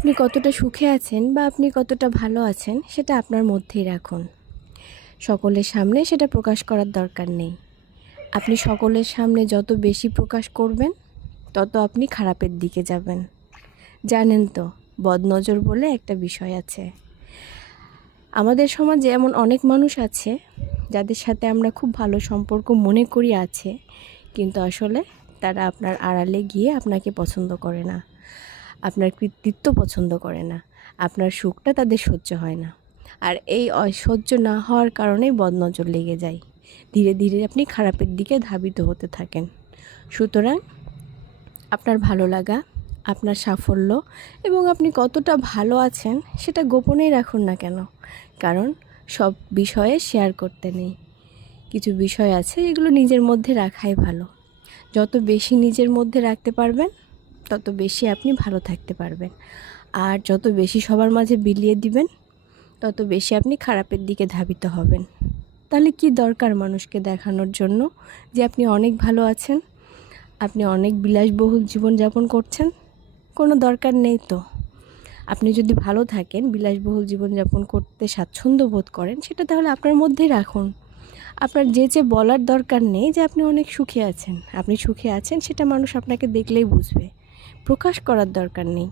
আপনি কতটা সুখে আছেন বা আপনি কতটা ভালো আছেন সেটা আপনার মধ্যেই রাখুন। সকলের সামনে সেটা প্রকাশ করার দরকার নেই। আপনি সকলের সামনে যত বেশি প্রকাশ করবেন, তত আপনি খারাপের দিকে যাবেন। জানেন তো, বদনজর বলে একটা বিষয় আছে। আমাদের সমাজে এমন অনেক মানুষ আছে যাদের সাথে আমরা খুব ভালো সম্পর্ক মনে করি আছে, কিন্তু আসলে তারা আপনার আড়ালে গিয়ে আপনাকে পছন্দ করে না, আপনার কৃতিত্ব পছন্দ করে না, আপনার সুখটা তাদের সহ্য হয় না। আর এই অসহ্য না হওয়ার কারণেই বদনজর লেগে যায়। ধীরে ধীরে আপনি খারাপের দিকে ধাবিত হতে থাকেন। সুতরাং আপনার ভালো লাগা, আপনার সাফল্য এবং আপনি কতটা ভালো আছেন সেটা গোপনেই রাখুন না কেন, কারণ সব বিষয়ে শেয়ার করতে নেই। কিছু বিষয় আছে যেগুলো নিজের মধ্যে রাখাই ভালো। যত বেশি নিজের মধ্যে রাখতে পারবেন, তত বেশি আপনি ভালো থাকতে পারবেন। আর যত বেশি সবার মাঝে বিলিয়ে দিবেন, তত বেশি আপনি খারাপের দিকে ধাবিত হবেন। তাহলে কি দরকার মানুষকে দেখানোর জন্য যে আপনি অনেক ভালো আছেন, আপনি অনেক বিলাসবহুল জীবনযাপন করছেন? কোনো দরকার নেই তো। আপনি যদি ভালো থাকেন, বিলাসবহুল জীবনযাপন করতে স্বাচ্ছন্দ্য বোধ করেন, সেটা তাহলে আপনার মধ্যেই রাখুন। আপনার যে বলার দরকার নেই যে আপনি অনেক সুখে আছেন। আপনি সুখে আছেন সেটা মানুষ আপনাকে দেখলেই বুঝবে। প্রকাশ করার দরকার নেই।